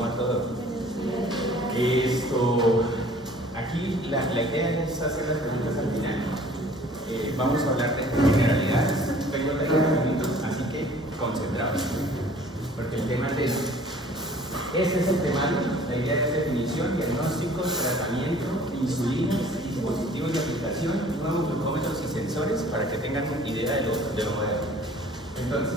¿cómo va todo? Esto, aquí la idea es hacer las preguntas al final. Vamos a hablar de generalidades, tengo 30 minutos, así que concentrados, porque el tema es este es el temario, la idea es definición, diagnóstico, tratamiento, insulinas, dispositivos de aplicación, nuevos glucómetros y sensores para que tengan una idea de lo moderno. Entonces,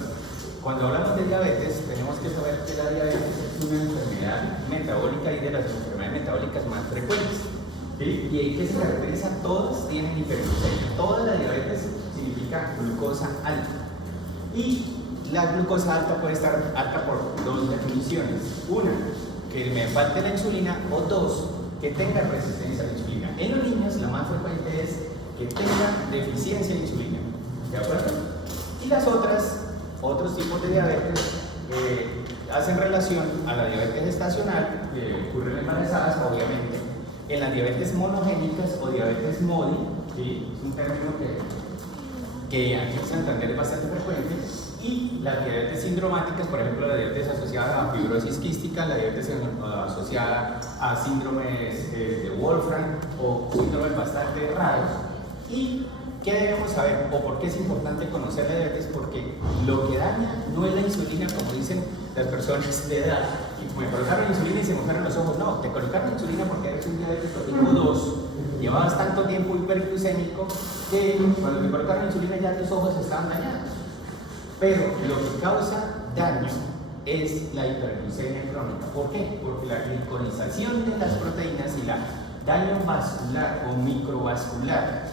cuando hablamos de diabetes, tenemos que saber que la diabetes es una enfermedad metabólica y de las enfermedades metabólicas más frecuentes. ¿Sí? ¿Y en qué se caracteriza? Todos tienen hiperglucemia. Toda la diabetes significa glucosa alta. Y la glucosa alta puede estar alta por dos definiciones. Una, que me falte la insulina, o dos, que tenga resistencia a la insulina. En los niños, la más frecuente es que tenga deficiencia de insulina. ¿De acuerdo? Y las otros tipos de diabetes hacen relación a la diabetes gestacional, que ocurre en embarazadas, obviamente, en las diabetes monogénicas o diabetes MODI, ¿sí? Es un término que aquí en Santander es bastante frecuente, y las diabetes sindromáticas, por ejemplo, la diabetes asociada a fibrosis quística, la diabetes asociada a síndromes de Wolfram o síndromes bastante raros. ¿Y qué debemos saber o por qué es importante conocer la diabetes? Porque lo que daña no es la insulina, como dicen las personas de edad, y me colocaron insulina y se mojaron los ojos. No, te colocaron insulina porque eres un diabético tipo 2, llevabas tanto tiempo hiperglucémico que cuando te colocaron insulina ya tus ojos estaban dañados. Pero lo que causa daño es la hiperglucemia crónica. ¿Por qué? Porque la glicolización de las proteínas y la daño vascular o microvascular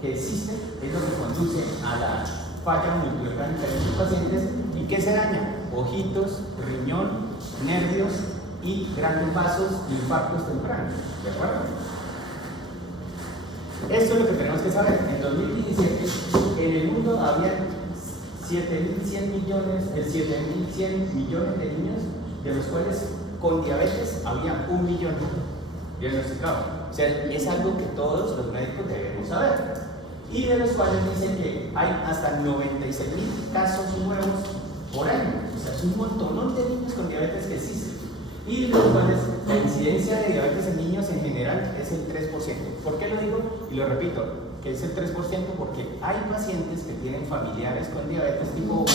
que existe es lo que conduce a la falla multiorgánica de los pacientes. ¿Y qué se daña? Ojitos, riñón, nervios y grandes vasos y infartos tempranos. ¿De acuerdo? Esto es lo que tenemos que saber. En 2017 en el mundo había 7.100 millones de niños, de los cuales con diabetes había 1 millón diagnosticados. O sea, es algo que todos los médicos debemos saber. Y de los cuales dicen que hay hasta 96.000 casos nuevos por año. O sea, es un montón de niños con diabetes que existen. Y de los cuales la incidencia de diabetes en niños en general es el 3%. ¿Por qué lo digo? Y lo repito, que es el 3% porque hay pacientes que tienen familiares con diabetes tipo 1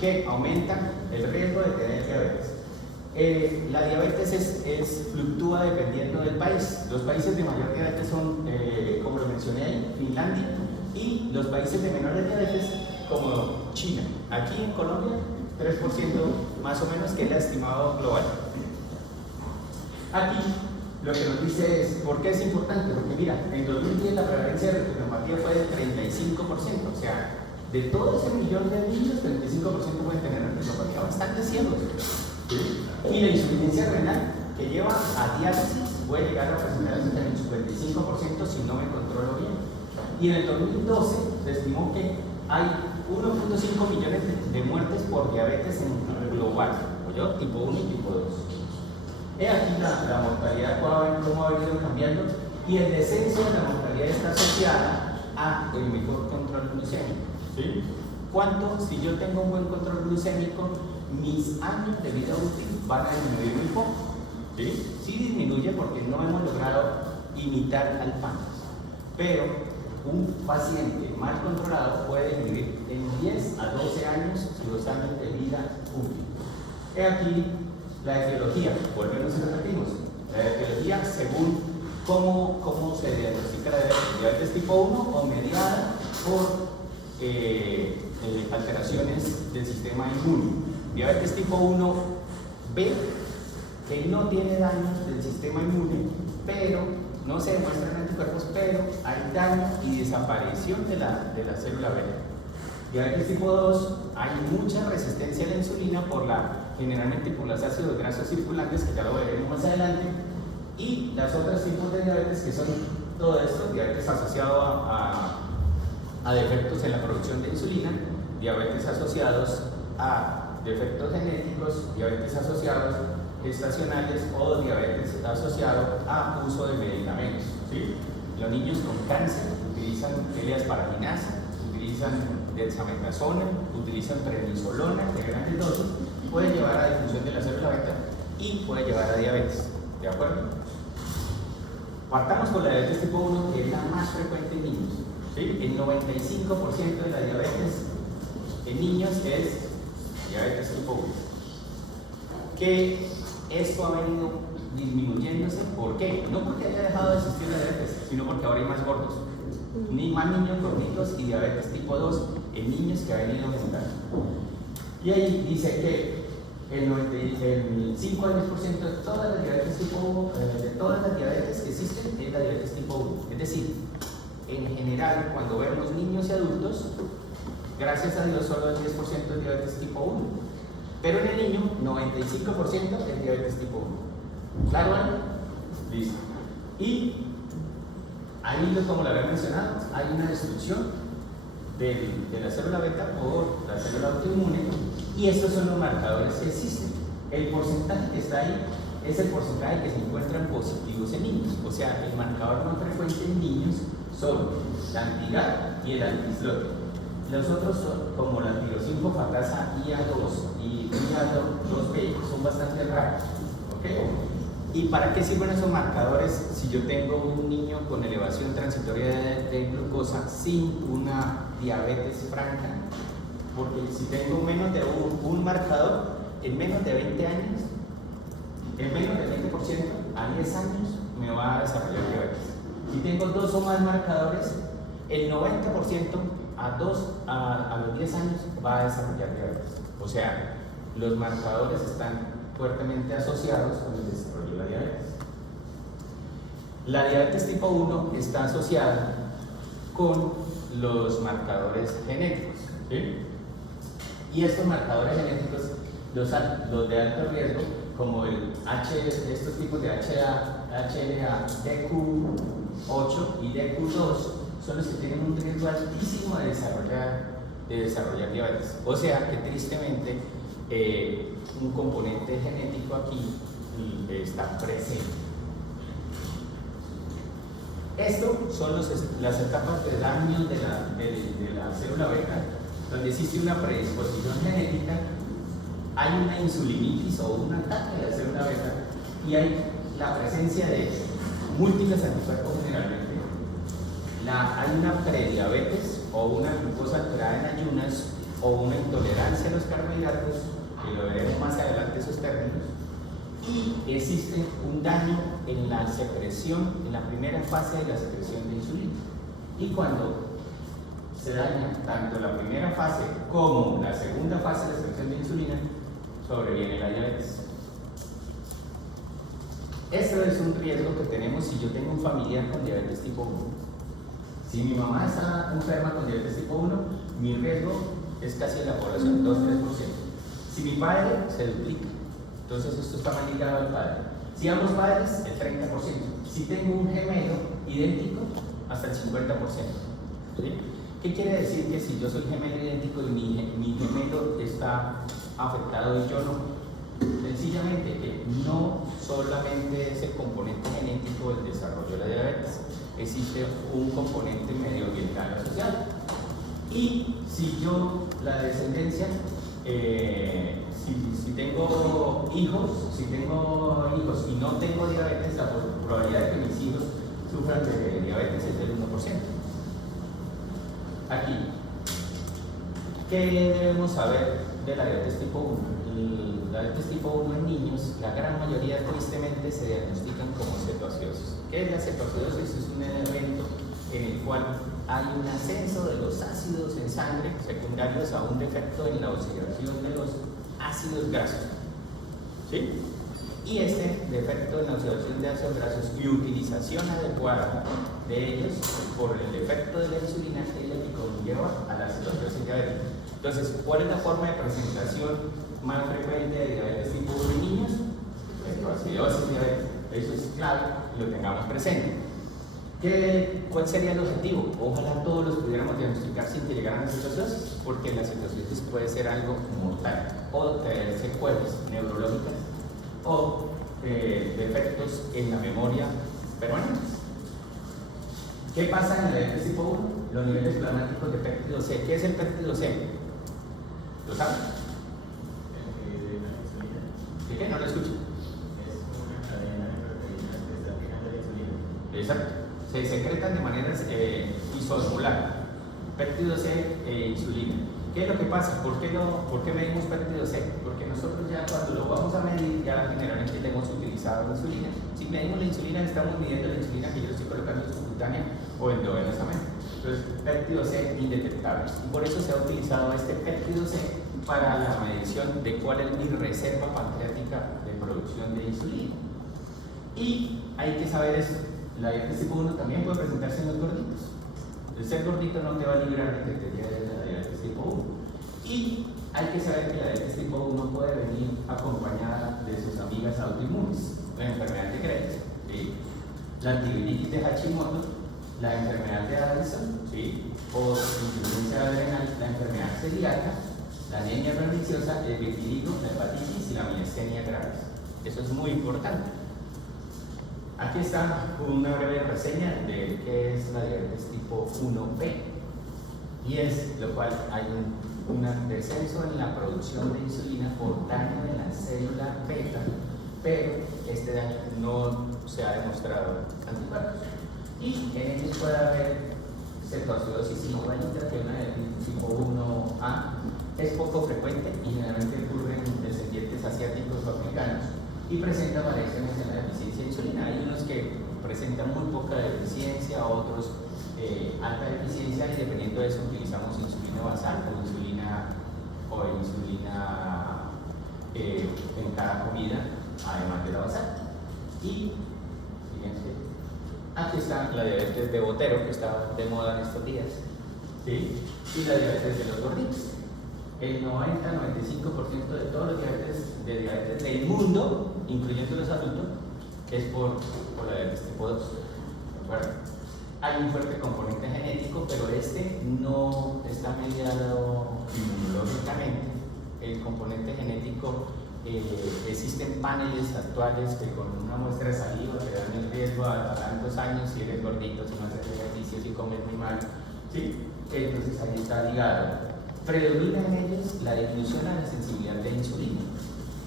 que aumentan el riesgo de tener diabetes. La diabetes fluctúa dependiendo del país. Los países de mayor diabetes son, como lo mencioné ahí, Finlandia, y los países de menor diabetes como China. Aquí en Colombia, 3% más o menos, que es el estimado global. Aquí lo que nos dice es, ¿por qué es importante? Porque mira, en 2010 la prevalencia de retinopatía fue del 35%, o sea, de todo ese millón de niños, 35% pueden tener retinopatía, bastante ciegos. ¿Sí? Y la insuficiencia renal que lleva a diálisis puede llegar a representar hasta el 55% si no me controlo bien. Y en el 2012 se estimó que hay 1.5 millones de muertes por diabetes en global, ¿oyó? Tipo 1 y tipo 2. He aquí la mortalidad, cómo ha venido cambiando, y el descenso de la mortalidad está asociada a el mejor control glucémico. ¿Sí? ¿Cuánto? Si yo tengo un buen control glucémico, mis años de vida útil van a disminuir muy poco. ¿Sí? Sí disminuye porque no hemos logrado imitar al páncreas, pero un paciente mal controlado puede vivir en 10 a 12 años sus años de vida útil. He aquí la etiología, volvemos y repetimos. La etiología según cómo se diagnostica la diabetes tipo 1 o mediada por alteraciones del sistema inmune. Diabetes tipo 1B, que no tiene daños del sistema inmune, pero no se demuestran anticuerpos, pero hay daño y desaparición de la célula beta. Diabetes tipo 2, hay mucha resistencia a la insulina generalmente por los ácidos grasos circulantes, que ya lo veremos más adelante, y las otras tipos de diabetes que son todo esto, diabetes asociado a defectos en la producción de insulina, diabetes asociados a defectos genéticos, diabetes asociados estacionales o diabetes asociado a uso de medicamentos. ¿Sí? Los niños con cáncer utilizan L-asparaginasa, utilizan dexametasona, utilizan prednisolona de grandes dosis, puede llevar a difusión de la célula beta y puede llevar a diabetes. ¿De acuerdo? Partamos por la diabetes tipo 1, que es la más frecuente en niños. ¿Sí? El 95% de la diabetes en niños es diabetes tipo 1. Que esto ha venido disminuyéndose. ¿Por qué? No porque haya dejado de existir la diabetes, sino porque ahora hay más gordos. Ni más niños gorditos y diabetes tipo 2 en niños que ha venido aumentando. Y ahí dice que el 5 al 10% de todas las diabetes tipo 1, de todas las diabetes que existen, es la diabetes tipo 1. Es decir, en general, cuando vemos niños y adultos, gracias a Dios solo el 10% es diabetes tipo 1. Pero en el niño, 95% es diabetes tipo 1. ¿Claro, Ana? Listo. Y ahí, como lo había mencionado, hay una destrucción de la célula beta por la célula autoinmune, y estos son los marcadores que existen. El porcentaje que está ahí es el porcentaje que se encuentran positivos en niños. O sea, el marcador más frecuente en niños son la antiGAT y el antislote. Los otros son como la tirosinfosfatasa IA2 y IA2B, son bastante raros. ¿Okay? ¿Y para qué sirven esos marcadores si yo tengo un niño con elevación transitoria de glucosa sin una diabetes franca? Porque si tengo menos de un marcador, en menos de 20 años, en menos del 20%, a 10 años me va a desarrollar diabetes. Si tengo 2 o más marcadores, el 90% a los 10 años va a desarrollar diabetes. O sea, los marcadores están fuertemente asociados con el desarrollo de la diabetes. La diabetes tipo 1 está asociada con los marcadores genéticos. ¿Sí? Y estos marcadores genéticos, los de alto riesgo, como estos tipos de HLA, DQ8 y DQ2, son los que tienen un riesgo altísimo de desarrollar diabetes. O sea que tristemente un componente genético aquí está presente. Esto son las etapas de daño de la célula beta, donde existe una predisposición genética, hay una insulinitis o un ataque de la célula beta, y hay la presencia de múltiples anticuerpos generalmente. Hay una prediabetes o una glucosa alterada en ayunas o una intolerancia a los carbohidratos, que lo veremos más adelante esos términos, y existe un daño en la secreción, en la primera fase de la secreción de insulina. Y cuando se daña tanto la primera fase como la segunda fase de la secreción de insulina, sobreviene la diabetes. Eso es un riesgo que tenemos si yo tengo un familiar con diabetes tipo 1. Si mi mamá está enferma con diabetes tipo 1, mi riesgo es casi en la población, 2-3%. Si mi padre, se duplica. Entonces esto está más ligado al padre. Si ambos padres, el 30%. Si tengo un gemelo idéntico, hasta el 50%. ¿Sí? ¿Qué quiere decir? Que si yo soy gemelo idéntico y mi gemelo está afectado y yo no, sencillamente que no solamente es el componente genético del desarrollo de la diabetes, existe un componente medioambiental asociado. Y si yo, la descendencia, si tengo hijos y no tengo diabetes, la probabilidad de que mis hijos sufran de diabetes es del 1%. Aquí, ¿qué debemos saber de la diabetes tipo 1? La diabetes tipo 1 en niños, la gran mayoría tristemente se diagnostican como cetoacidosis. ¿Qué es la cetoacidosis? Es un evento en el cual hay un ascenso de los ácidos en sangre secundarios a un defecto en la oxidación de los ácidos grasos. ¿Sí? Y este defecto en la oxidación de ácidos grasos y utilización adecuada de ellos por el efecto de la insulina es la que conlleva a la cetoacidosis diabética. Entonces, ¿cuál es la forma de presentación más frecuente de diabetes tipo 1 en niños? Cetoacidosis diabética. Eso es clave y lo tengamos presente. ¿Cuál sería el objetivo? Ojalá todos los pudiéramos diagnosticar sin que llegaran a cetoacidosis, porque la cetoacidosis puede ser algo mortal o traer secuelas neurológicas o defectos en la memoria permanentes. ¿Qué pasa en la diabetes tipo 1? Los niveles plasmáticos de péptido C. ¿Qué es el péptido C? ¿Lo saben? ¿De qué? No lo escucho. Exacto. Se secretan de manera isosmolar. Péptido C e insulina. ¿Qué es lo que pasa? ¿Por qué medimos péptido C? Porque nosotros ya cuando lo vamos a medir, ya generalmente hemos utilizado la insulina. Si medimos la insulina, estamos midiendo la insulina que yo estoy colocando subcutánea o endovenosamente. Entonces, péptido C indetectable. Y por eso se ha utilizado este péptido C para la medición de cuál es mi reserva pancreática de producción de insulina. Y hay que saber eso. La diabetes tipo 1 también puede presentarse en los gorditos. El ser gordito no te va a librar de que te llegue la diabetes tipo 1. Y hay que saber que la diabetes tipo 1 puede venir acompañada de sus amigas autoinmunes. La enfermedad de Graves, ¿sí? La antivirítis de Hashimoto, la enfermedad de Addison, ¿sí? O insuficiencia adrenal, la enfermedad celíaca, la anemia perniciosa, el vitiligo, la hepatitis y la miastenia graves. Eso es muy importante. Aquí está una breve reseña de qué es la diabetes tipo 1B, y es lo cual hay un descenso en la producción de insulina por daño en la célula beta, pero este daño no se ha demostrado anticuerpos. Y en ellos puede haber cetoacidosis silvanita, que es una diabetes tipo 1A, es poco frecuente y generalmente ocurre en descendientes asiáticos o africanos, y presenta variaciones en la deficiencia de insulina. Hay unos que presentan muy poca deficiencia, otros alta deficiencia, y dependiendo de eso utilizamos insulina basal o insulina en cada comida, además de la basal. Y fíjense, aquí está la diabetes de Botero, que está de moda en estos días, ¿sí? Y la diabetes de los gorditos. El 90-95% de todos los diabetes del mundo, incluyendo los adultos, es por la diabetes tipo 2. Bueno, hay un fuerte componente genético, pero este no está mediado inmunológicamente. El componente genético, existen paneles actuales que con una muestra de saliva te dan el riesgo a tantos años si eres gordito, si no haces ejercicio, si comes muy mal, ¿sí? Entonces ahí está ligado. Predomina en ellos la disminución a la sensibilidad de insulina.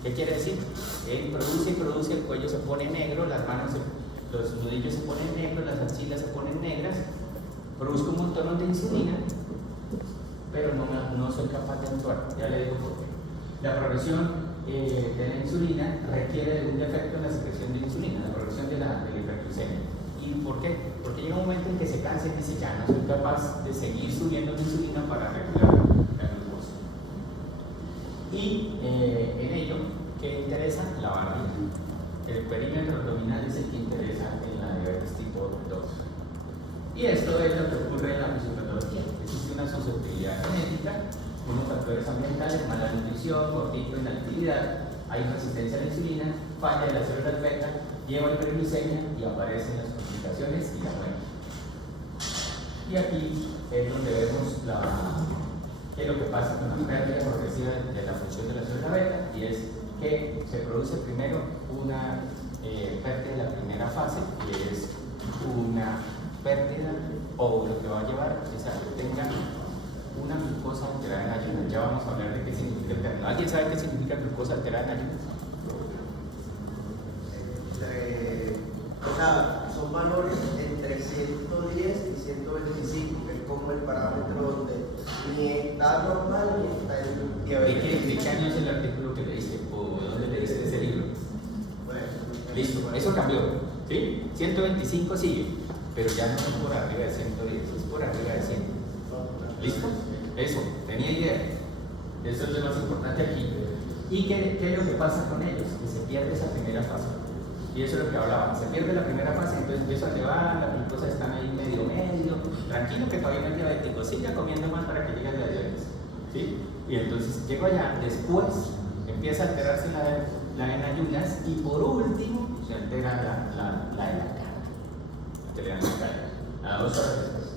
¿Qué quiere decir? Él produce, el cuello se pone negro, las manos, los nudillos se ponen negros, las axilas se ponen negras, produzco un montón de insulina, pero no soy capaz de actuar. Ya le digo por qué. La progresión de la insulina requiere de un defecto en la secreción de insulina, la progresión de la hiperglucemia. ¿Y por qué? Porque llega un momento en que se cansa y dice, ya no soy capaz de seguir subiendo la insulina para regular la glucosa. Y en ello, ¿qué interesa? La barriga. El perímetro abdominal es el que interesa en la diabetes tipo 2. Y esto es lo que ocurre en la fisiopatología. Existe una susceptibilidad genética, unos factores ambientales, mala nutrición, gordito, inactividad, hay resistencia a la insulina, falla de las células beta, lleva a hiperglucemia y aparecen las complicaciones y la muerte. Y aquí es donde vemos qué es lo que pasa con la pérdida progresiva de la función de la célula beta, y es que se produce primero una pérdida de la primera fase, que es una pérdida, o lo que va a llevar es a que tenga una glucosa alterada en ayunas. Ya vamos a hablar de qué significa el término. ¿Alguien sabe qué significa glucosa alterada en ayunas? O sea, son valores entre 110 y 125, que es como el parámetro donde ni está normal ni está en diabetes. ¿De qué año es el artículo que leíste? ¿O dónde leíste ese libro? Bueno, Listo, eso cambió, ¿sí? 125 sigue, pero ya no es por arriba de 110, es por arriba de 100. ¿Listo? Eso, tenía idea. Eso es lo más importante aquí. ¿Y qué es lo que pasa con ellos? Que se pierde esa primera fase. Y eso es lo que hablaba. Se pierde la primera fase, entonces empieza a llevar, las glucosas están ahí medio, tranquilo que todavía no es diabético, siga comiendo más para que llegue a la diabetes. ¿Sí? Y entonces llego allá, después empieza a alterarse la en ayunas, y por último se altera la de la carga. Alteran la carga. A 2 horas después.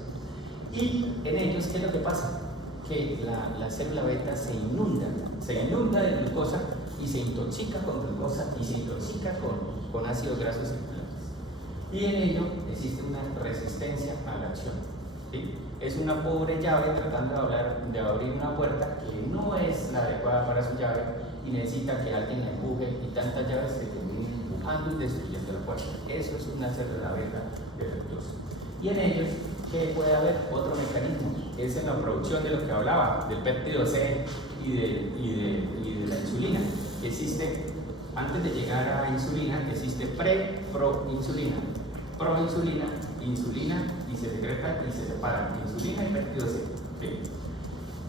Y en ellos, ¿qué es lo que pasa? Que la célula beta se inunda de glucosa y se intoxica con glucosa y se intoxica con ácidos grasos circulares. Y en ello existe una resistencia a la acción. ¿Sí? Es una pobre llave tratando de abrir una puerta que no es la adecuada para su llave y necesita que alguien la empuje, y tantas llaves que terminen duplicando y destruyendo la fuerza. Eso es una célula beta defectuosa. Y en ellos, ¿qué puede haber? Otro mecanismo, que es en la producción de lo que hablaba, del péptido C y de la insulina. Existe, antes de llegar a insulina, existe proinsulina, proinsulina, insulina, y se secreta y se separan insulina y péptido C. ¿Sí?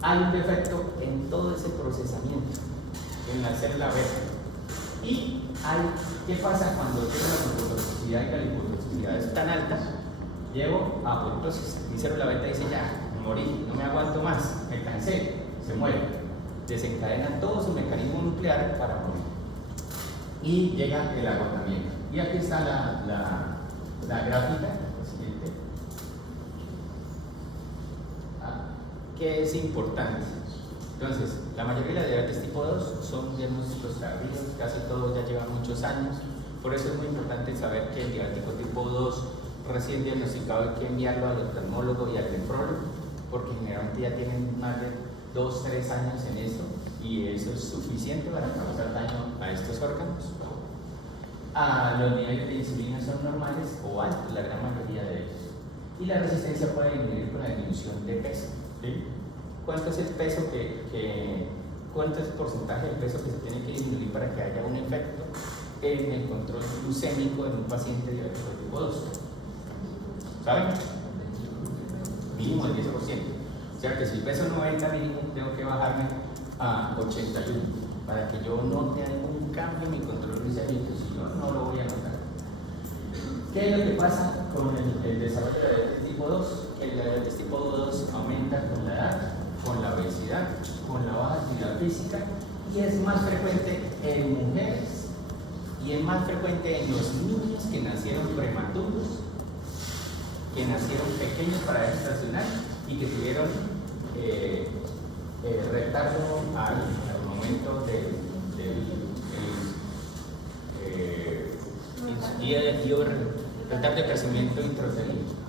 Hay un defecto en todo ese procesamiento, en la célula beta. Y ¿qué pasa cuando tengo la lipotoxicidad y la lipotoxicidad es tan alta? Llego a apoptosis. Mi célula beta dice ya, me morí, no me aguanto más, me cansé, se muere. Desencadena todo su mecanismo nuclear para morir. Y llega el agotamiento. Y aquí está la gráfica, la siguiente, que es importante. Entonces, la mayoría de la diabetes tipo 2 son diagnósticos tardíos, casi todos ya llevan muchos años. Por eso es muy importante saber que el diabético tipo 2 recién diagnosticado hay que enviarlo al oftalmólogo y al nefrólogo, porque generalmente ya tienen más de 2-3 años en esto, y eso es suficiente para causar daño a estos órganos. Los niveles de insulina son normales o altos, la gran mayoría de ellos. Y la resistencia puede disminuir con la disminución de peso. ¿Sí? ¿Cuánto es el peso cuánto es el porcentaje del peso que se tiene que disminuir para que haya un efecto en el control glucémico en un paciente diabético tipo 2? ¿Saben? Mínimo el 10%. O sea que si peso 90 mínimo, tengo que bajarme a 81 para que yo note algún cambio en mi control glucémico. Si yo no lo voy a notar. ¿Qué es lo que pasa con el desarrollo de la diabetes tipo 2? Que la diabetes tipo 2 aumenta con la edad, con la obesidad, con la baja actividad física, y es más frecuente en mujeres y es más frecuente en los niños que nacieron prematuros, que nacieron pequeños para gestacional y que tuvieron retardo al momento retardo de crecimiento intrauterino.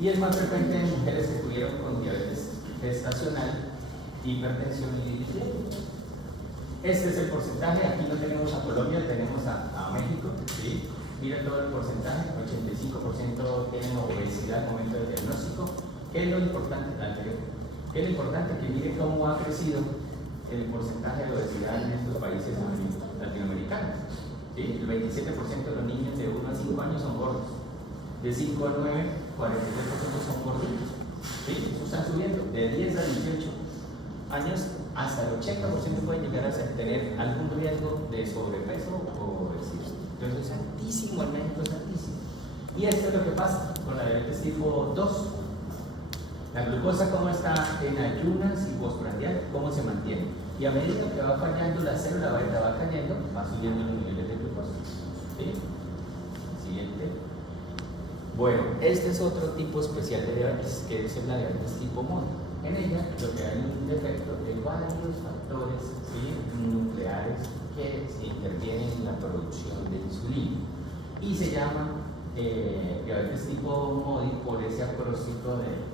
Y es más frecuente en mujeres que tuvieron con diabetes gestacional, hipertensión y dislipidemia. Este es el porcentaje. Aquí no tenemos a Colombia, tenemos a México. ¿Sí? Miren todo el porcentaje, 85% tienen obesidad al momento del diagnóstico. ¿Qué es lo importante? ¿Qué es lo importante? Que miren cómo ha crecido el porcentaje de obesidad en estos países latinoamericanos. ¿Sí? El 27% de los niños de 1 a 5 años son gordos. De 5 a 9, 43% son gorditos. ¿Sí? Eso está subiendo. De 10 a 18 años, hasta el 80% pueden llegar a tener algún riesgo de sobrepeso o obesidad. Entonces es altísimo, el México es altísimo. Y esto es lo que pasa con la diabetes tipo 2. La glucosa, cómo está en ayunas y postprandial, cómo se mantiene. Y a medida que va fallando la célula beta, va cayendo, va subiendo los niveles de glucosa. ¿Sí? Siguiente. Bueno, este es otro tipo especial de diabetes, que es la diabetes tipo mono. En ella lo que hay un defecto de varios factores, ¿sí?, nucleares que intervienen en la producción de insulina. Y se llama diabetes tipo MODY por ese acróstico de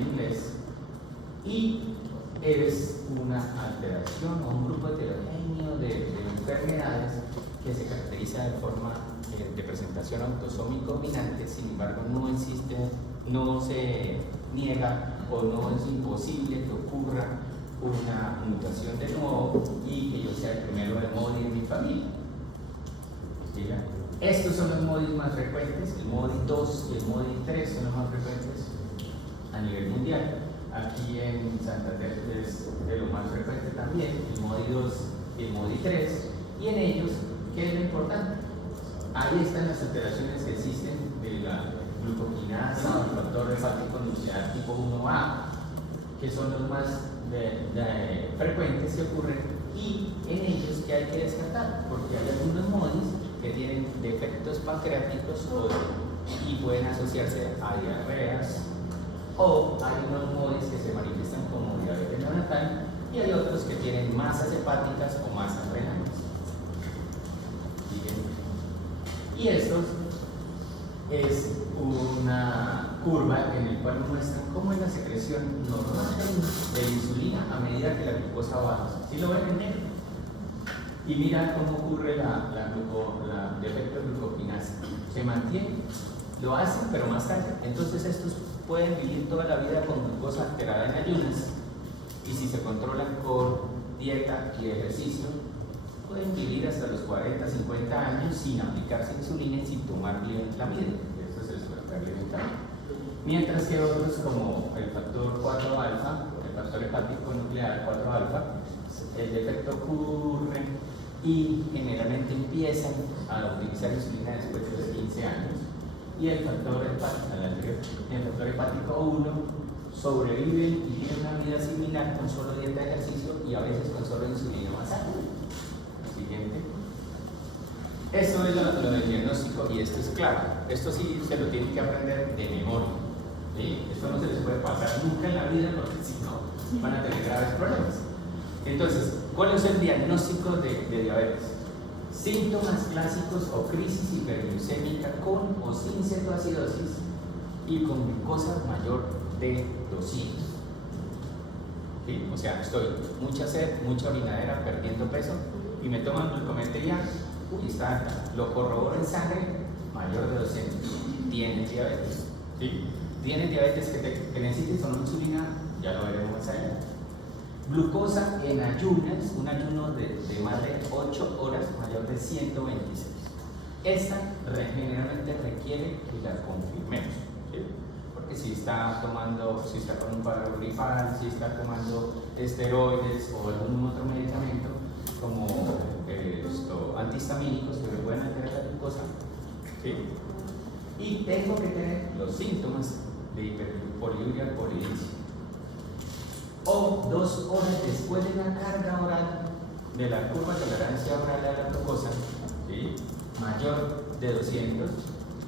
inglés. Y es una alteración o un grupo heterogéneo de enfermedades que se caracteriza de forma de presentación autosómico dominante. Sin embargo, no se niega o no es imposible que ocurra una mutación de nuevo y que yo sea el primero de MODY en mi familia. ¿Sí? Estos son los MODY más frecuentes, el MODY 2 y el MODY 3 son los más frecuentes a nivel mundial. Aquí en Santander es de lo más frecuente también, el MODY 2 y el MODY 3, y en ellos, ¿qué es lo importante? Ahí están las alteraciones que existen de la glucokinasa o el factor hepático nuclear tipo 1A, que son los más frecuentes que ocurren, y en ellos que hay que descartar, porque hay algunos MODYs que tienen defectos pancreáticos y pueden asociarse a diarreas, o hay unos MODYs que se manifiestan como diabetes neonatal y hay otros que tienen masas hepáticas o masas renales. Y esto es una curva en la cual muestra cómo es la secreción normal de insulina a medida que la glucosa baja. ¿Sí lo ven en negro? Y mira cómo ocurre el efecto glucokinasa. Se mantiene, lo hacen, pero más tarde. Entonces estos pueden vivir toda la vida con glucosa alterada en ayunas, y si se controlan con dieta y ejercicio, pueden vivir hasta los 40, 50 años sin aplicarse insulina y sin tomar glibenclamida. Eso es el superglibenclamida. Mientras que otros, como el factor 4-alfa, el factor hepático nuclear 4-alfa, el defecto ocurre y generalmente empiezan a utilizar insulina después de los 15 años. Y el factor hepático 1 sobreviven y tienen una vida similar con solo dieta de ejercicio y a veces con solo insulina más alta. Siguiente. Eso es lo del diagnóstico, y esto es claro. Esto sí se lo tienen que aprender de memoria. ¿Sí? Esto no se les puede pasar nunca en la vida, porque si no van a tener graves problemas. Entonces, ¿cuál es el diagnóstico de diabetes? Síntomas clásicos o crisis hiperglucémica con o sin cetoacidosis y con glucosa mayor de 200. ¿Sí? O sea, estoy mucha sed, mucha orinadera, perdiendo peso, y me toman glucometría, y está acá, lo corroboro en sangre, mayor de 200. Tienes diabetes. ¿Sí? Tienes diabetes que necesites o no insulina, ya lo veremos más adelante. Glucosa en ayunas, un ayuno de más de 8 horas, mayor de 126. Esta generalmente requiere que la confirmemos, ¿sí? Porque si está con un cuadro gripal, si está tomando esteroides o algún otro medicamento como antihistamínicos que me pueden alterar la glucosa, ¿sí? Y tengo que tener los síntomas de hiperpoliuria polidipsia, o 2 horas después de la carga oral de la curva de tolerancia oral a la glucosa, ¿sí? Mayor de 200,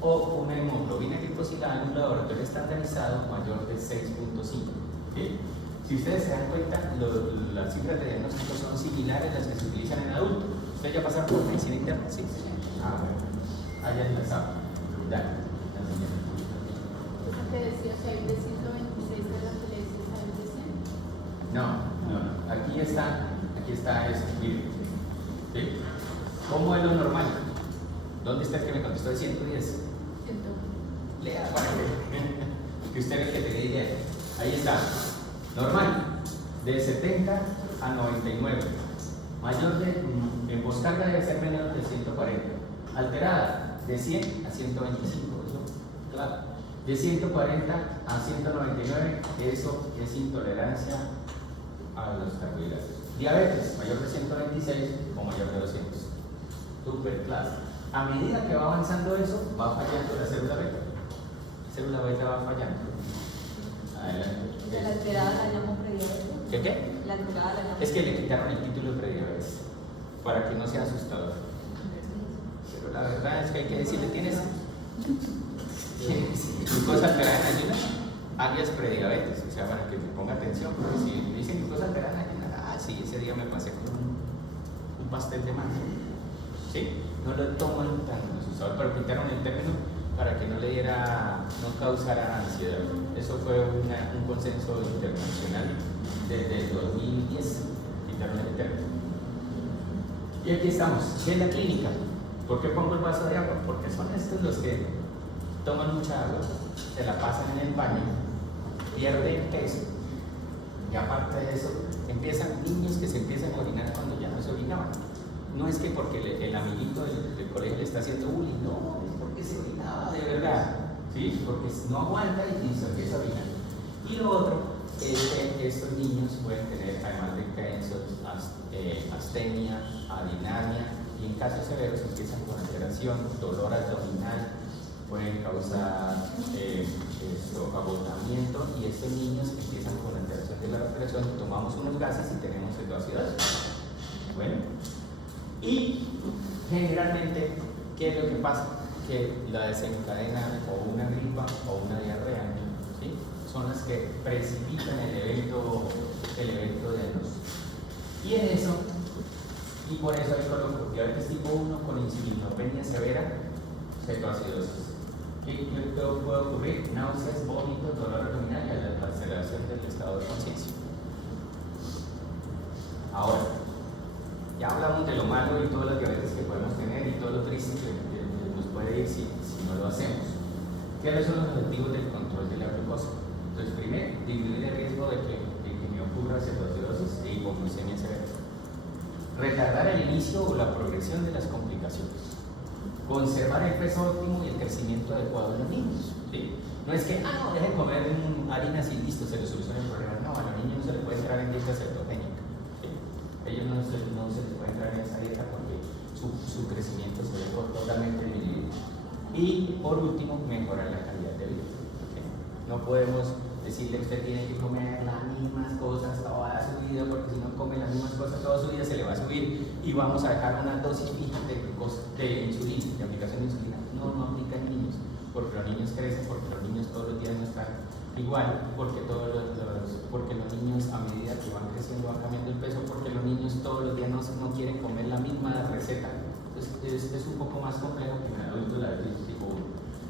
o una hemoglobina glicosilada en un laboratorio estandarizado mayor de 6.5. ¿Sí? Si ustedes se dan cuenta, las cifras de diagnóstico son similares a las que se utilizan en adultos. ¿Ustedes ya pasaron por medicina interna? Sí. Bueno. Allá enlazado. Ya. ¿Eso que decía que hay de 126 de la epilepsia a el de 100? No. Aquí está eso. Miren. ¿Sí? ¿Cómo es lo normal? ¿Dónde está el que me contestó de 110? Lea para que usted vea que tenía idea. Ahí está. Normal, de 70 a 99. Mayor en poscarga debe ser menor de 140. Alterada, de 100 a 125. ¿Eso? Claro. De 140 a 199, eso es intolerancia a los carbohidratos. Diabetes, mayor de 126 o mayor de 200. Súper claro. A medida que va avanzando eso, va fallando la célula beta. La célula beta va fallando. Adelante. ¿La alterada la llamo prediabetes? ¿Qué? La alterada la llamo. Es que le quitaron el título de prediabetes para que no sea asustador. Pero la verdad es que hay que decirle, ¿tienes glucosa alterada en ayunas? Alias prediabetes, o sea, para que me ponga atención, porque si me dicen glucosa alterada en ayunas, sí, ese día me pasé con un pastel de mango. ¿Sí? No lo toman tan asustador, pero quitaron el término para que no causara ansiedad. Eso fue un consenso internacional desde el 2010, quitaron el término. Y aquí estamos, ¿qué es la clínica? ¿Por qué pongo el vaso de agua? Porque son estos los que toman mucha agua, se la pasan en el baño, pierden peso, y aparte de eso, empiezan niños que se empiezan a orinar cuando ya no se orinaban. No es que porque el amiguito del colegio le está haciendo bullying, no, es porque se orinaba de verdad, ¿sí? Porque no aguanta y se empieza a orinar. Y lo otro es que estos niños pueden tener, además de caensos, astenia, adinamia, y en casos severos empiezan con alteración, dolor abdominal, pueden causar agotamiento, y estos niños empiezan con alteración de la respiración, tomamos unos gases y tenemos cetoacidosis. Bueno. Y generalmente, ¿qué es lo que pasa? Que la desencadena o una gripa o una diarrea, ¿sí? Son las que precipitan el evento diagnóstico. Y en eso, y por eso hay coloco diabetes tipo 1 con insulinopenia severa, cetoacidosis. ¿Qué puede ocurrir? Náuseas, vómitos, dolor abdominal y la alteración del estado de conciencia. Ahora, Ya hablamos de lo malo y todas las diabetes que podemos tener y todo lo triste que nos puede ir si no lo hacemos. ¿Cuáles son los objetivos del control de la glucosa? Entonces, primero, disminuir el riesgo de que me ocurra cetoacidosis e hipoglucemia severa. Retardar el inicio o la progresión de las complicaciones. Conservar el peso óptimo y el crecimiento adecuado de los niños. ¿Sí? No es que, no, dejen comer harinas y listo, se les soluciona el problema. No, a los niños no se les puede entrar en dieta cetogénica. ¿Sí? Ellos no se les puede entrar en esa dieta porque su crecimiento se ve totalmente inhibido. Y por último, mejorar la calidad de vida. ¿Sí? No podemos decirle que usted tiene que comer las mismas cosas toda su vida, porque si no come las mismas cosas toda su vida se le va a subir y vamos a dejar una dosis fija de insulina, de aplicación de insulina. No aplica en niños, porque los niños crecen, porque los niños todos los días no están igual, porque los niños a medida que van creciendo van cambiando el peso, porque los niños todos los días no quieren comer la misma receta. Entonces es un poco más complejo que en adultos la diabetes tipo 1.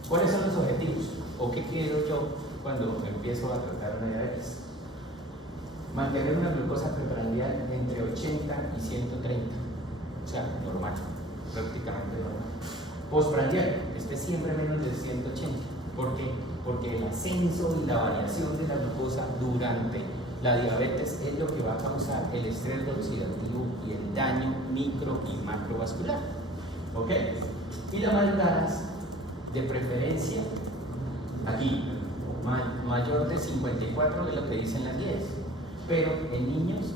¿Cuáles son los objetivos? ¿O qué quiero yo cuando empiezo a tratar una diabetes? Mantener una glucosa preprandial entre 80 y 130, o sea, normal, prácticamente normal. Postprandial, siempre menos de 180. ¿Por qué? Porque el ascenso y la variación de la glucosa durante la diabetes es lo que va a causar el estrés oxidativo y el daño micro y macrovascular. ¿Ok? Y las maduradas, de preferencia, aquí, mayor de 54 es lo que dicen las 10, pero en niños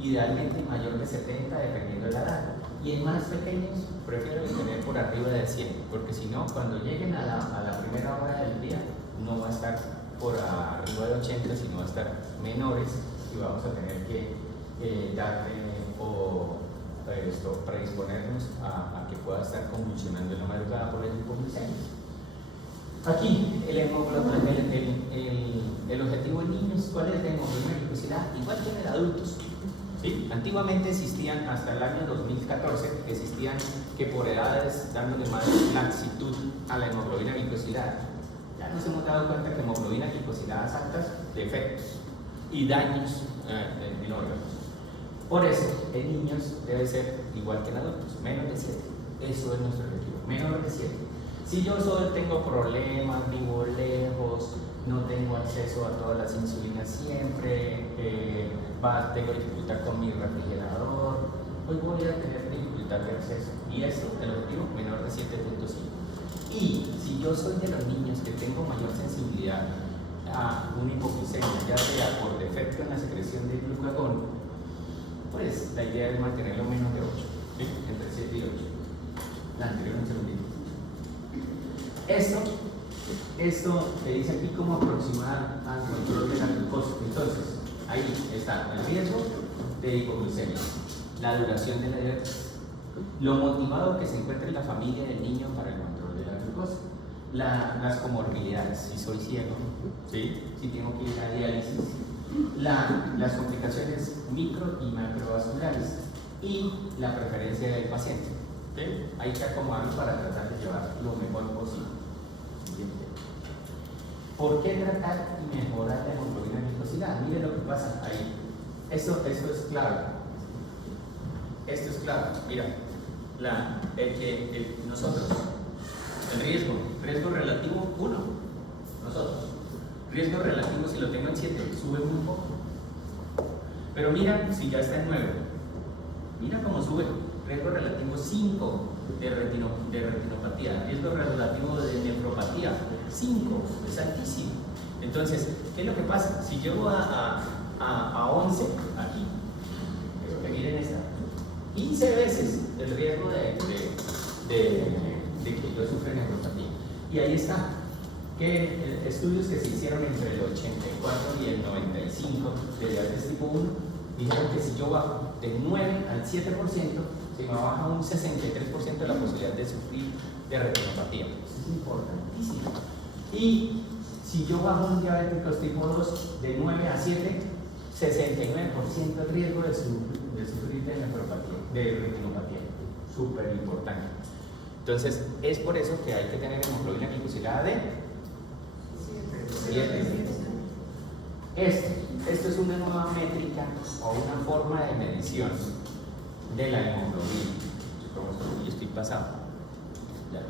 idealmente mayor de 70 dependiendo de la edad, y en más pequeños prefiero tener por arriba de 100, porque si no, cuando lleguen a la primera hora del día no va a estar por arriba de 80, sino va a estar menores y vamos a tener que darle o predisponernos a que pueda estar convulsionando en la madrugada por el hipoglucemia. Aquí el objetivo en niños, ¿cuál es la hemoglobina glicosilada? Igual que en adultos. ¿Sí? Antiguamente existían, hasta el año 2014, existían que por edades dándole más laxitud a la hemoglobina glicosilada. Ya nos hemos dado cuenta que hemoglobina glicosiladas altas, defectos y daños en órganos. Por eso, en niños debe ser igual que en adultos, menos de 7. Eso es nuestro objetivo, menos de 7. Si yo solo tengo problemas, vivo lejos, no tengo acceso a todas las insulinas siempre, tengo dificultad con mi refrigerador, pues voy a tener dificultad de acceso. Y eso, el objetivo, menor de 7.5. Y si yo soy de los niños que tengo mayor sensibilidad a una hipoglucemia, ya sea por defecto en la secreción de glucagón, pues la idea es mantenerlo menos de 8, ¿sí? Entre 7 y 8. La anterior un segundito. Esto te dice aquí cómo aproximar al control de la glucosa. Entonces, ahí está el riesgo de hipoglucemia, la duración de la diabetes, lo motivado que se encuentra la familia del niño para el control de la glucosa, las comorbilidades, si soy ciego, ¿sí? Si tengo que ir a diálisis, las complicaciones micro y macrovasculares y la preferencia del paciente. ¿Sí? Hay que acomodarlo para tratar de llevar lo mejor posible. ¿Por qué tratar y mejorar la hemoglobina glicosilada? Miren lo que pasa ahí. Esto es clave. Esto es clave. Mira, nosotros, el riesgo relativo 1, nosotros. Riesgo relativo, si lo tengo en 7, sube muy poco. Pero mira, si ya está en 9, mira cómo sube. Riesgo relativo 5 de retinopatía. Riesgo relativo de nefropatía 5, es altísimo. Entonces, ¿qué es lo que pasa? Si llego a 11, aquí, pero que miren esta, 15 veces el riesgo de que yo sufra nefropatía. Y ahí está. Que estudios que se hicieron entre el 84 y el 95 de diabetes tipo 1 dijeron que si yo bajo del 9 al 7%, se me baja un 63% de la posibilidad de sufrir de retinopatía. Eso es importantísimo. Y si yo bajo un diabético tipo 2 de 9 a 7, 69% de riesgo de sufrir de nefropatía, de retinopatía. Súper importante. Entonces, es por eso que hay que tener hemoglobina glicosilada de 7. Esto es una nueva métrica o una forma de medición de la hemoglobina. Yo estoy pasado. Ya.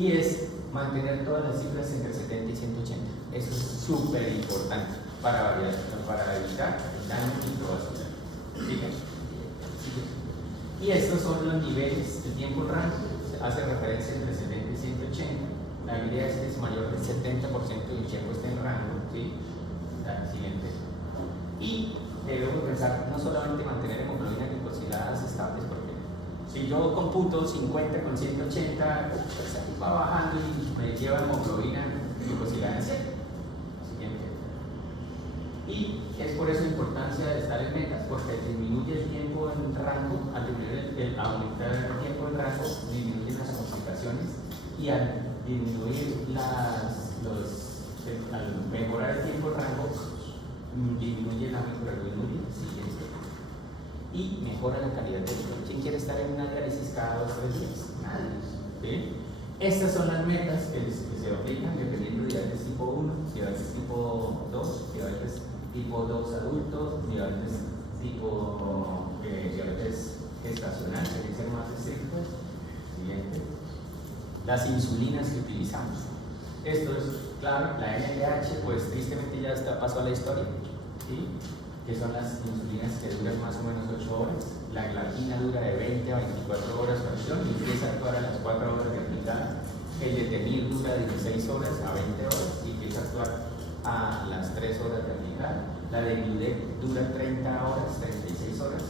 Y es mantener todas las cifras entre 70 y 180. Eso es súper importante para evitar el daño microvascular. ¿Sigue? Y estos son los niveles de tiempo en rango. Hace referencia entre 70 y 180. La idea es que es mayor del 70% del tiempo esté en rango. ¿Sí? Siguiente. Y debemos pensar no solamente mantener hemoglobina glicosiladas estables, porque si yo computo 50 con 180, pues ahí va bajando y me lleva hemoglobina glicosilada en 100. Siguiente. Y es por eso la importancia de estar en metas, porque disminuye el tiempo en rango, al aumentar el tiempo en rango, disminuyen las complicaciones y al disminuir al mejorar el tiempo en rango, disminuye la microalbuminuria, y mejora la calidad de vida. ¿Quién quiere estar en una diálisis cada 2 o 3 días? Nadie. ¿Sí? Estas son las metas que se aplican dependiendo de diabetes tipo 1, diabetes tipo 2, diabetes tipo 2 adultos, diabetes tipo diabetes gestacional, que deben ser más estrictas. Siguiente. Las insulinas que utilizamos. Esto es claro, la NLH, pues tristemente ya pasó a la historia, ¿sí? Que son las insulinas que duran más o menos 8 horas. La glargina dura de 20 a 24 horas su acción y empieza a actuar a las 4 horas de aplicada. El detemir dura 16 horas a 20 horas y empieza a actuar a las 3 horas de aplicada. La de Gludec dura 30 horas, 36 horas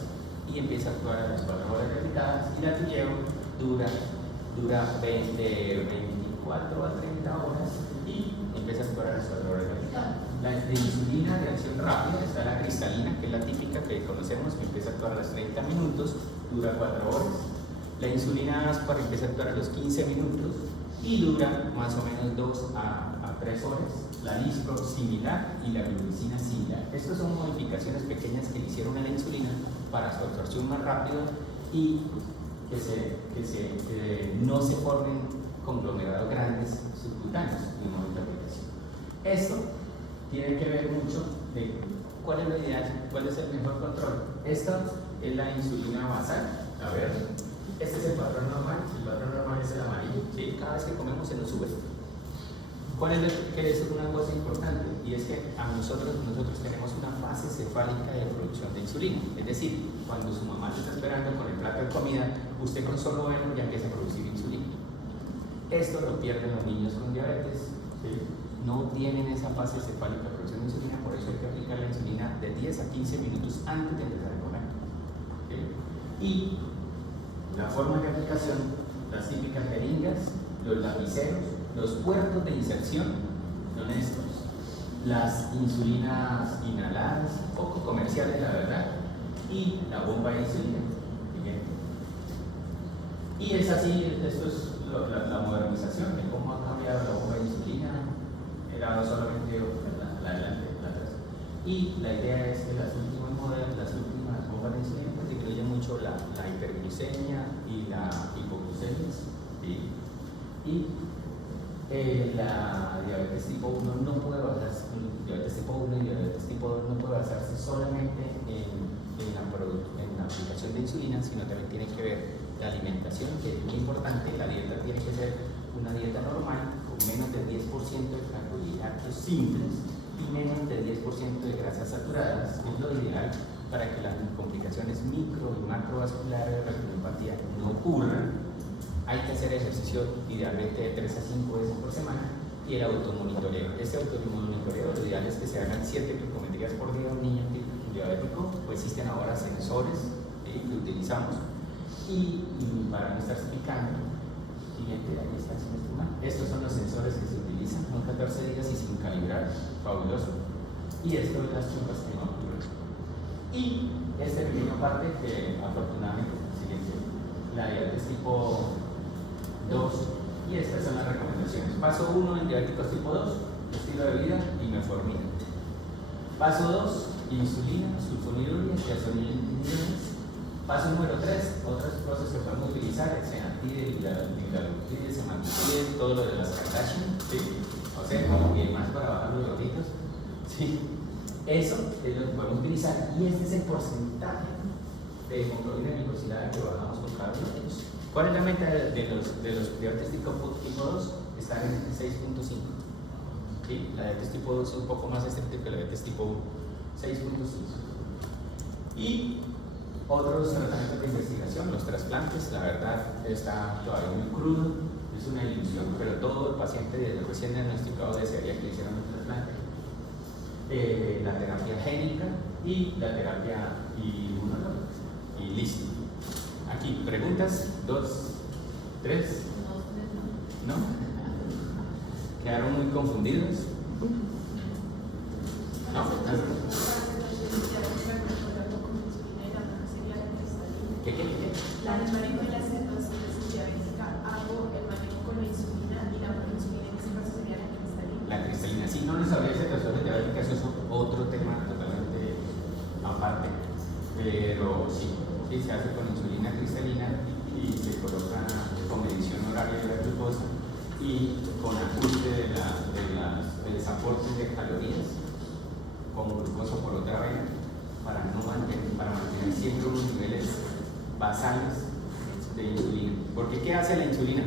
y empieza a actuar a las 4 horas de aplicada. Y la Tuyeo dura de 24 a 30 horas y empieza a actuar a las 4 horas de aplicada. La insulina de acción rápida está la cristalina, que es la típica que conocemos, que empieza a actuar a los 30 minutos, dura 4 horas. La insulina aspar empieza a actuar a los 15 minutos y dura más o menos 2 a 3 horas. La lispro similar y la glucina similar. Estas son modificaciones pequeñas que le hicieron a la insulina para su absorción más rápida y que no se formen conglomerados grandes subcutáneos en el momento de aplicación. Esto tiene que ver mucho de cuál es la ideal, cuál es el mejor control. Esta es la insulina basal, a ver, este es el patrón normal es el amarillo, ¿sí? Cada vez que comemos se nos sube. ¿Cuál es una cosa importante? Y es que nosotros tenemos una fase cefálica de producción de insulina, es decir, cuando su mamá te está esperando con el plato de comida, usted con solo verlo ya empieza a producir insulina. Esto lo pierden los niños con diabetes, ¿sí? No tienen esa fase cefálica de producción de insulina, por eso hay que aplicar la insulina de 10 a 15 minutos antes de empezar a comer. ¿Sí? Y la forma de aplicación, las típicas jeringas, los lapiceros, los puertos de inserción son estos. Las insulinas inhaladas, poco comerciales la verdad, y la bomba de insulina. Y es así, esto es la modernización de cómo ha cambiado la bomba de insulina. Era solamente la adelante, la atrás. Y la idea es que las últimas bombas de insulina pues incluyen mucho la hiperglucemia y la hipoglucemia, ¿sí? Y la diabetes tipo 1 no puede basarse, diabetes tipo 1 y diabetes tipo 2 no puede basarse solamente en la aplicación de insulina, sino también tiene que ver la alimentación, que es muy importante. La dieta tiene que ser una dieta normal con menos del 10% de carbohidratos simples y menos del 10% de grasas saturadas, que es lo ideal para que las complicaciones micro y macrovasculares de la retinopatía no ocurran. Hay que hacer ejercicio idealmente de 3 a 5 veces por semana y el automonitoreo. Este automonitoreo lo ideal es que se hagan 7 glucometrías por día a un niño diabético, pues existen ahora sensores que utilizamos y para no estar picando, siguiente, ahí está, estos son los sensores que se utilizan, son 14 días y sin calibrar, fabuloso. Y esto es las chupas que no ocurren. Y este pequeño parte que afortunadamente, siguiente, la diabetes tipo 2, y estas son las recomendaciones. Paso 1 en diabéticos tipo 2, estilo de vida y metformina. Paso 2, insulina, sulfonilurea, diazonilureas. Paso número 3, otras cosas que podemos utilizar, el senatide, el semantide, todo lo de las Kardashian, ¿sí? O sea, y más para bajar los gorditos, ¿sí? Eso es lo que podemos utilizar y este es el porcentaje de hemoglobina glicosilada que bajamos con cada uno de ellos. ¿Cuál es la meta de los diabetes tipo 2? Están en 6.5. ¿Sí? La diabetes tipo 2 es un poco más estricta que la diabetes tipo 1, 6.5. Y otros tratamientos de investigación, los trasplantes, la verdad está todavía muy crudo, es una ilusión, pero todo el paciente recién diagnosticado desearía que le hicieran un trasplante. La terapia génica y la terapia inmunológica. Y listo. Aquí, preguntas, 2, 3, ¿no? ¿Quedaron muy confundidos? ¿No? ¿Qué? La del manejo de la cetosis diabética, hago el manejo con la insulina y la insulina en ese caso sería la cristalina. La cristalina, sí, no necesariamente cetosis diabética, eso es otro tema totalmente aparte, pero sí, se hace con insulina cristalina y se coloca con medición horaria de la glucosa y con ajuste de los aportes de calorías con glucosa por otra vena para mantener siempre unos niveles basales de insulina. Porque ¿qué hace la insulina?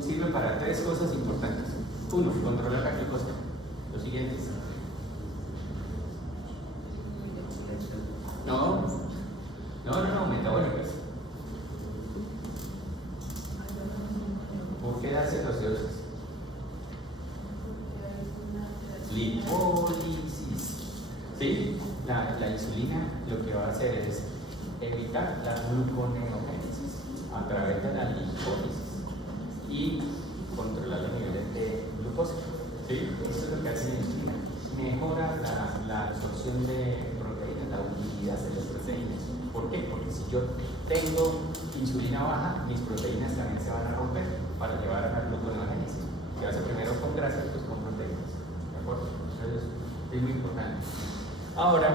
Sirve para 3 cosas importantes. 1, controlar la glucosa. Los siguientes. No, metabólicas. ¿Por qué da cetoacidosis? Lipólisis. ¿Sí? La insulina lo que va a hacer es evitar la gluconeogénesis a través de la lipólisis y controlar los niveles de glucosa. ¿Sí? Eso es lo que hace la insulina. Mejora la absorción de proteínas, la utilidad de las proteínas. ¿Por qué? Porque si yo tengo insulina baja, mis proteínas también se van a romper para llevar a la gluconeogénesis. Se hace primero con grasa y después con proteínas. ¿De acuerdo? Entonces es muy importante. Ahora,